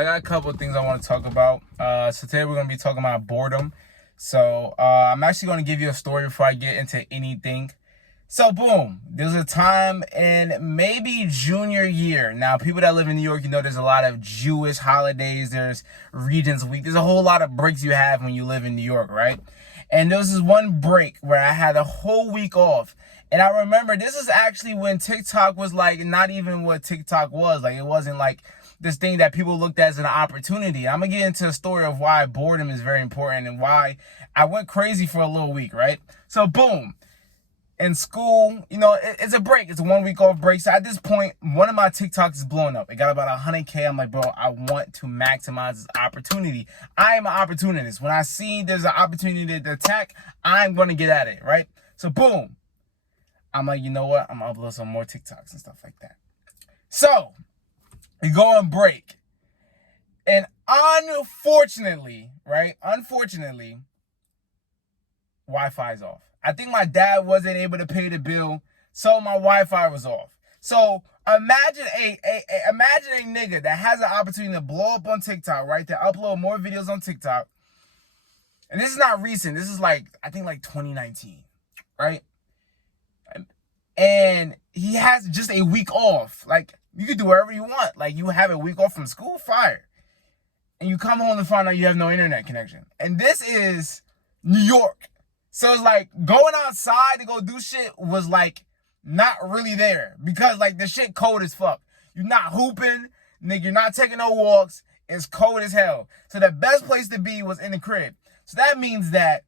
I got a couple of things I want to talk about. So today we're going to be talking about boredom. So I'm actually going to give you a story before I get into anything. So boom, there's a time in maybe junior year. Now, people that live in New York, there's a lot of Jewish holidays. There's Regents Week. There's a whole lot of breaks you have when you live in New York, right? And there was this one break where I had a whole week off. And I remember this is actually when TikTok was like not even what TikTok was. Like it wasn't like this thing that people looked at as an opportunity. I'm going to get into a story of why boredom is very important and why I went crazy for a little week, right? So boom. In school, it's a break. It's a 1 week off break. So at this point, one of my TikToks is blowing up. It got about 100K. I'm like, bro, I want to maximize this opportunity. I am an opportunist. When I see there's an opportunity to attack, I'm going to get at it, right? So boom. I'm like, you know what? I'm going to upload some more TikToks and stuff like that. So we go on break. And unfortunately, Wi-Fi's off. I think my dad wasn't able to pay the bill, so my Wi-Fi was off. So imagine a nigga that has an opportunity to blow up on TikTok, right? To upload more videos on TikTok. And this is not recent. This is I think 2019, right? And he has just a week off. Like, you can do whatever you want. Like, you have a week off from school, fire. And you come home and find out you have no internet connection. And this is New York. So it's like going outside to go do shit was not really there because the shit cold as fuck. You're not hooping, nigga. You're not taking no walks. It's cold as hell. So the best place to be was in the crib. So that means that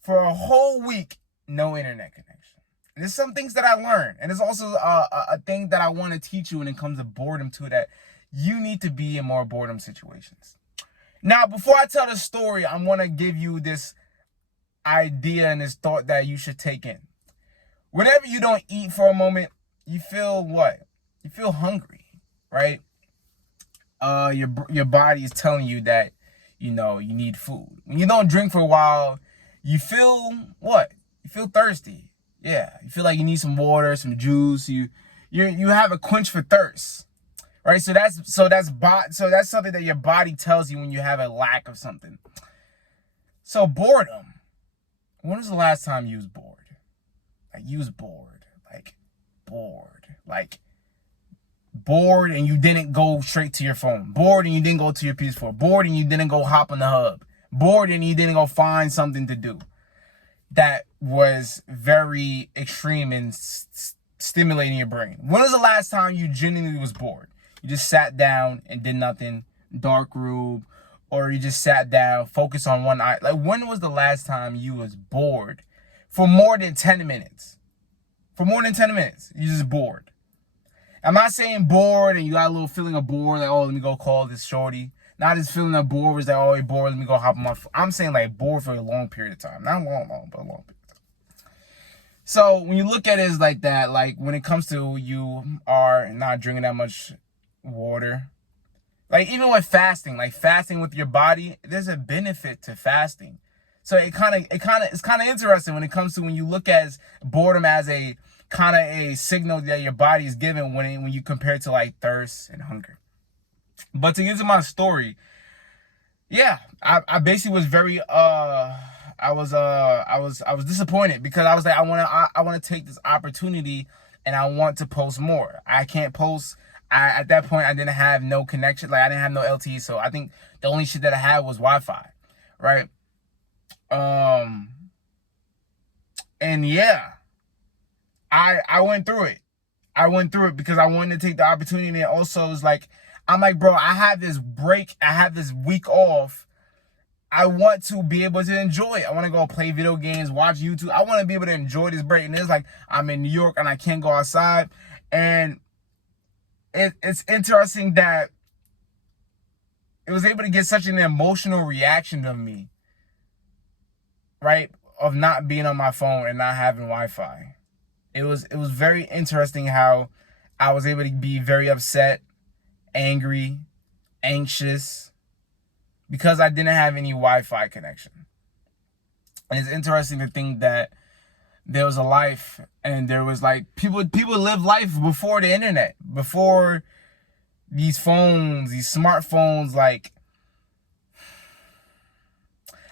for a whole week, no internet connection. And there's some things that I learned, and it's also a thing that I want to teach you when it comes to boredom too. That you need to be in more boredom situations. Now, before I tell the story, I want to give you this idea and this thought that you should take in. Whenever you don't eat for a moment, you feel what? You feel hungry, right? Your body is telling you that you need food. When you don't drink for a while, you feel what? You feel thirsty. Yeah, you feel like you need some water, some juice. You have a quench for thirst, right? So that's something that your body tells you when you have a lack of something. So boredom. When was the last time you was bored? You was bored. Bored and you didn't go straight to your phone. Bored and you didn't go to your PS4. Bored and you didn't go hop on the hub. Bored and you didn't go find something to do. That was very extreme and stimulating your brain. When was the last time you genuinely was bored? You just sat down and did nothing, dark room, or you just sat down, focused on one eye. When was the last time you was bored for more than 10 minutes? For more than 10 minutes, you just bored. I'm not saying bored and you got a little feeling of bored, let me go call this shorty. Not this feeling of bored was you're bored, let me go hop on my phone. I'm saying bored for a long period of time. Not long, but a long period of time. So when you look at it as that, when it comes to you are not drinking that much water, even with fasting, fasting with your body, there's a benefit to fasting. So it's kind of interesting when it comes to when you look at boredom as a kind of a signal that your body is giving when you compare it to thirst and hunger. But to get to my story, yeah, I basically was very I was disappointed because I was like I want to take this opportunity and I want to post more. I can't post. At that point, I didn't have no connection. I didn't have no LTE. So I think the only shit that I had was Wi-Fi, right? And yeah, I went through it. I went through it because I wanted to take the opportunity. And also, it's I'm like, bro, I have this break. I have this week off. I want to be able to enjoy it. I want to go play video games, watch YouTube. I want to be able to enjoy this break. And it's I'm in New York and I can't go outside. And it's interesting that it was able to get such an emotional reaction of me, right? Of not being on my phone and not having Wi-Fi. It was very interesting how I was able to be very upset, angry, anxious, because I didn't have any Wi-Fi connection. And it's interesting to think that there was a life and there was people live life before the internet, before these phones, these smartphones, like,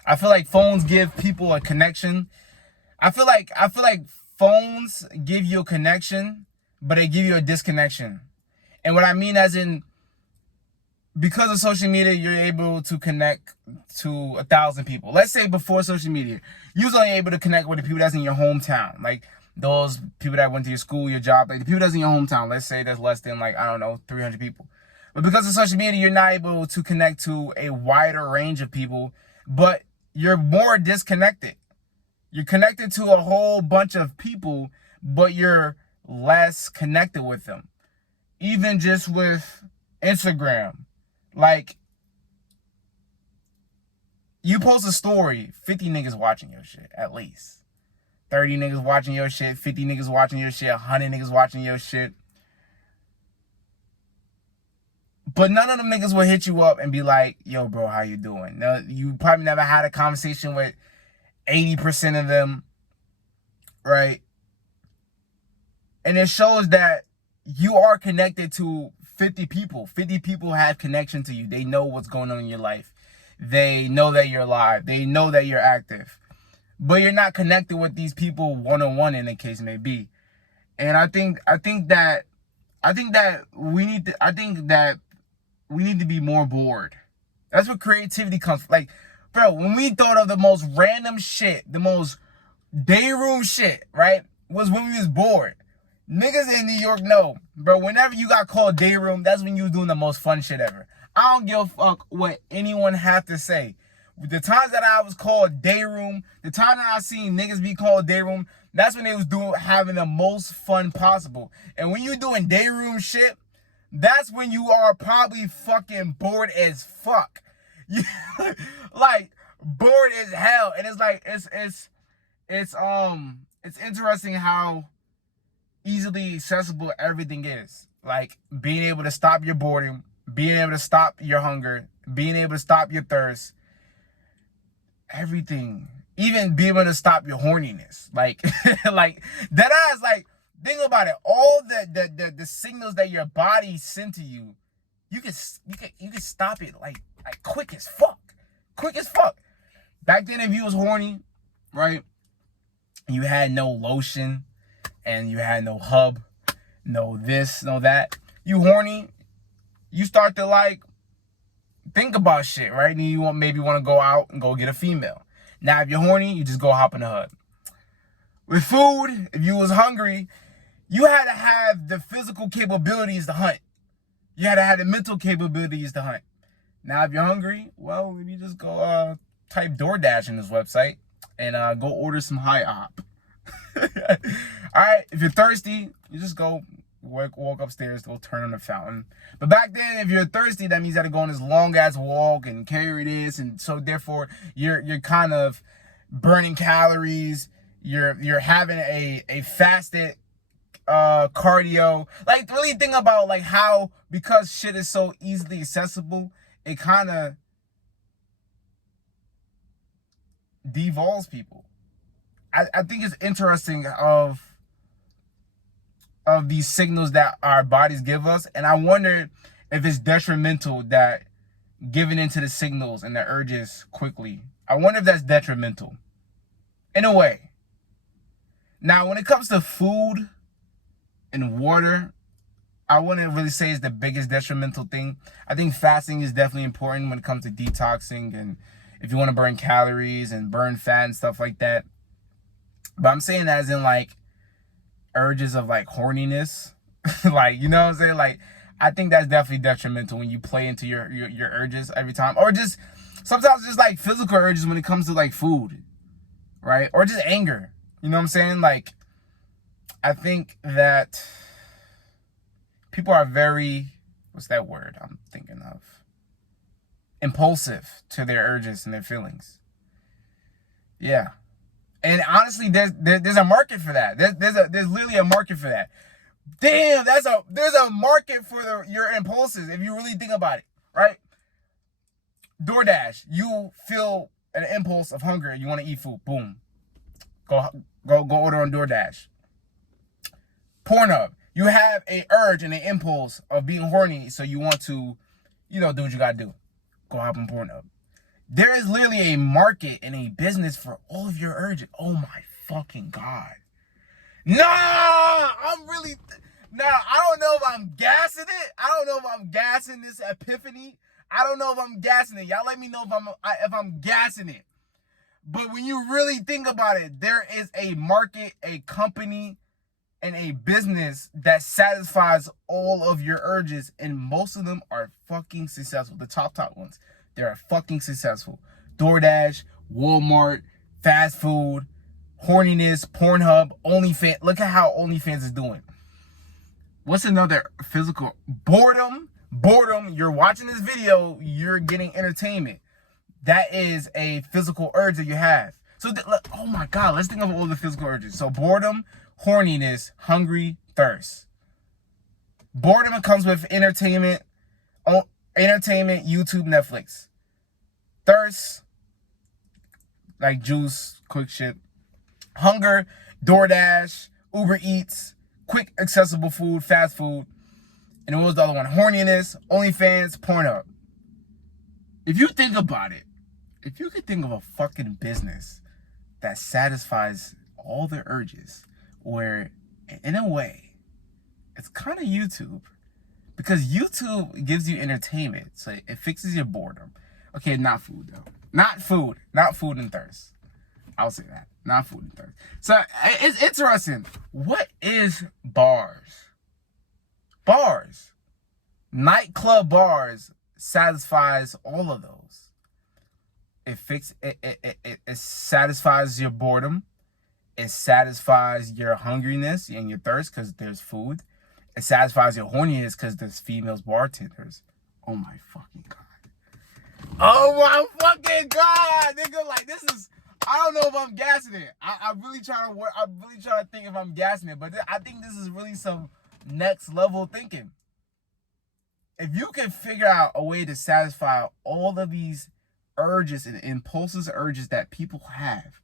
I feel like phones give people a connection. I feel like phones give you a connection, but they give you a disconnection. And what I mean as in, because of social media, you're able to connect to 1,000 people. Let's say before social media, you was only able to connect with the people that's in your hometown. Like those people that went to your school, your job, like the people that's in your hometown. Let's say that's less than, like, I don't know, 300 people. But because of social media, you're not able to connect to a wider range of people, but you're more disconnected. You're connected to a whole bunch of people, but you're less connected with them. Even just with Instagram. Like, you post a story, 50 niggas watching your shit, at least. 30 niggas watching your shit, 50 niggas watching your shit, 100 niggas watching your shit. But none of them niggas will hit you up and be like, yo, bro, how you doing? No, you probably never had a conversation with 80% of them, right? And it shows that you are connected to 50 people. 50 people have connection to you. They know what's going on in your life. They know that you're alive. They know that you're active. But you're not connected with these people one-on-one, in the case may be. And I think that we need to be more bored. That's what creativity comes from. Like, bro, when we thought of the most random shit, the most day room shit, right, was when we was bored. Niggas in New York know, bro, whenever you got called day room, that's when you was doing the most fun shit ever. I don't give a fuck what anyone have to say. The times that I was called day room, the time that I seen niggas be called day room, that's when they was having the most fun possible. And when you doing day room shit, that's when you are probably fucking bored as fuck. Like, bored as hell. And it's like, it's interesting how easily accessible everything is. Like, being able to stop your boredom, being able to stop your hunger, being able to stop your thirst, everything. Even being able to stop your horniness. Like, like, that ass, like, think about it. All the signals that your body send to you, you can stop it like quick as fuck. Quick as fuck. Back then, if you was horny, right, you had no lotion, and you had no hub, no this, no that. You horny, you start to, like, think about shit, right? And you maybe want to go out and go get a female. Now, if you're horny, you just go hop in the hub. With food, if you was hungry, you had to have the physical capabilities to hunt. You had to have the mental capabilities to hunt. Now, if you're hungry, well, you just go type DoorDash in this website and go order some high op. Alright, if you're thirsty, you just go walk upstairs, go turn on the fountain. But back then, if you're thirsty, that means you had to go on this long ass walk and carry this, and so therefore you're kind of burning calories. You're having a fasted cardio. Like, really think about, like, how, because shit is so easily accessible, it kind of devolves people. I think it's interesting of these signals that our bodies give us, and I wonder if it's detrimental that giving into the signals and the urges quickly. I wonder if that's detrimental in a way. Now, when it comes to food and water, I wouldn't really say it's the biggest detrimental thing. I think fasting is definitely important when it comes to detoxing and if you want to burn calories and burn fat and stuff like that. But I'm saying that as in, like, urges of, like, horniness. Like, you know what I'm saying? Like, I think that's definitely detrimental when you play into your urges every time. Or just, sometimes just, like, physical urges when it comes to, like, food. Right? Or just anger. You know what I'm saying? Like, I think that people are very, what's that word I'm thinking of? Impulsive to their urges and their feelings. Yeah. And honestly, there's a market for that. There's literally a market for that. Damn, there's a market for your impulses if you really think about it, right? DoorDash, you feel an impulse of hunger, you want to eat food, boom, go order on DoorDash. Pornhub, You have a urge and an impulse of being horny, so you want to, do what you gotta do. Go hop on Pornhub. There is literally a market and a business for all of your urges. Oh my fucking God. Nah, I'm really... Nah, I don't know if I'm gassing it. I don't know if I'm gassing this epiphany. I don't know if I'm gassing it. Y'all let me know if I'm gassing it. But when you really think about it, there is a market, a company, and a business that satisfies all of your urges, and most of them are fucking successful. The top ones, they're fucking successful. DoorDash, Walmart, fast food, horniness, Pornhub, OnlyFans. Look at how OnlyFans is doing. What's another physical? Boredom. You're watching this video, you're getting entertainment. That is a physical urge that you have. So, oh my God, let's think of all the physical urges. So boredom, horniness, hungry, thirst. Boredom comes with entertainment, YouTube, Netflix. Thirst, like juice, quick shit. Hunger, DoorDash, Uber Eats, quick accessible food, fast food. And what was the other one? Horniness, OnlyFans, Pornhub. If you think about it, if you could think of a fucking business that satisfies all the urges, where in a way, it's kind of YouTube. Because YouTube gives you entertainment, so it fixes your boredom. Okay, not food though. Not food and thirst. I'll say that. Not food and thirst. So it's interesting. What is bars? Bars. Nightclub bars satisfies all of those. It satisfies your boredom. It satisfies your hungriness and your thirst because there's food. It satisfies your horniness because there's females bartenders. Oh my fucking God. Oh my fucking God, nigga! Like, this is... I don't know if I'm gassing it. I'm really trying to think if I'm gassing it, but I think this is really some next level thinking. If you can figure out a way to satisfy all of these urges and impulses, urges that people have,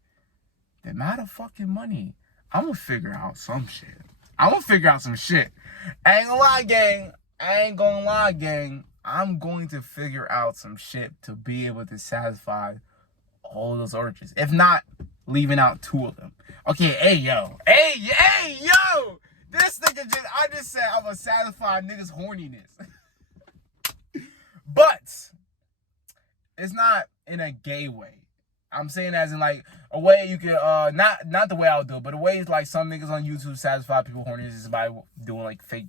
the amount of fucking money, I'm gonna figure out some shit. I ain't gonna lie, gang. I'm going to figure out some shit to be able to satisfy all those urges. If not, leaving out 2 of them. Okay, hey, yo. This nigga I just said I'm gonna satisfy niggas' horniness. But it's not in a gay way. I'm saying as in like a way you could not the way I would do it, but a way is like some niggas on YouTube satisfy people horniness is by doing like fake,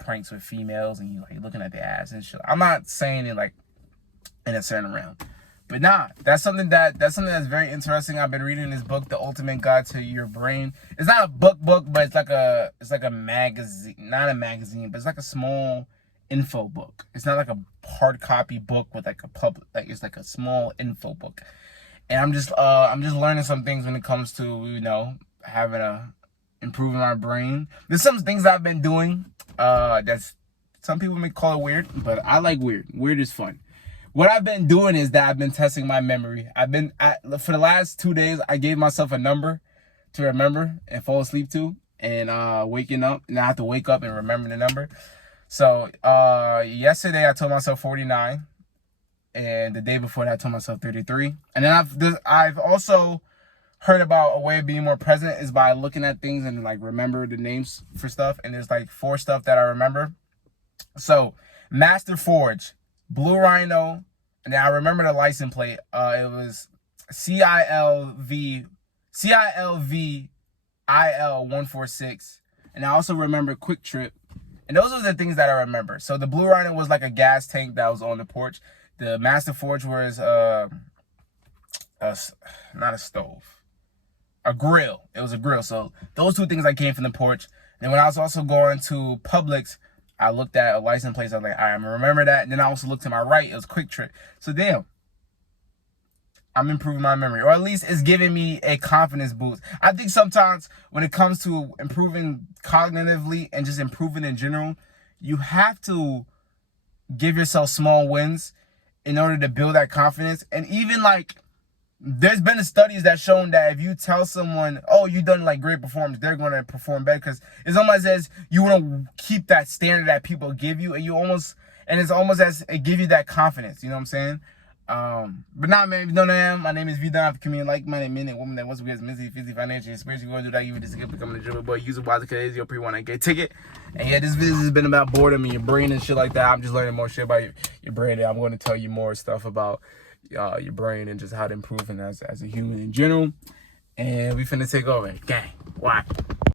pranks with females and you like looking at their ass and shit. I'm not saying it like in a certain realm. But nah, that's something that's very interesting. I've been reading this book, The Ultimate Guide to Your Brain. It's not a book, but it's like a magazine, not a magazine, but it's like a small info book. It's not like a hard copy book with like it's like a small info book. And I'm just learning some things when it comes to, improving my brain. There's some things I've been doing that's some people may call it weird, but I like weird. Weird is fun. What I've been doing is that I've been testing my memory. For the last 2 days, I gave myself a number to remember and fall asleep to, and waking up, and I have to wake up and remember the number. So yesterday I told myself 49, and the day before that I told myself 33. And then I've also heard about a way of being more present is by looking at things and like remember the names for stuff. And there's like 4 stuff that I remember. So Master Forge, Blue Rhino, and then I remember the license plate. It was CILV IL 146, and I also remember Quick Trip. And those are the things that I remember. So the Blue Rhino was like a gas tank that was on the porch. The Master Forge was not a stove, a grill. It was a grill. So those 2 things I came from the porch. And when I was also going to Publix, I looked at a license plate. I was like, all right, I'm going to remember that. And then I also looked to my right. It was Quick Trip. So damn, I'm improving my memory. Or at least it's giving me a confidence boost. I think sometimes when it comes to improving cognitively and just improving in general, you have to give yourself small wins in order to build that confidence. And even like there's been studies that shown that if you tell someone, oh, you done like great performance, they're going to perform better, because it's almost as you want to keep that standard that people give you, and it's almost as it give you that confidence. You know what I'm saying? But nah, man, if you don't know him, my name is V. Don, community like-minded men and women that wants to get mentally, physically, financially, spiritually going to do that. You this again, becoming a dribble boy. Use it wisely because it is your pre-1 ticket. And yeah, this video has been about boredom and your brain and shit like that. I'm just learning more shit about your brain, and I'm going to tell you more stuff about your brain and just how to improve as a human in general. And we finna take over. Gang, why?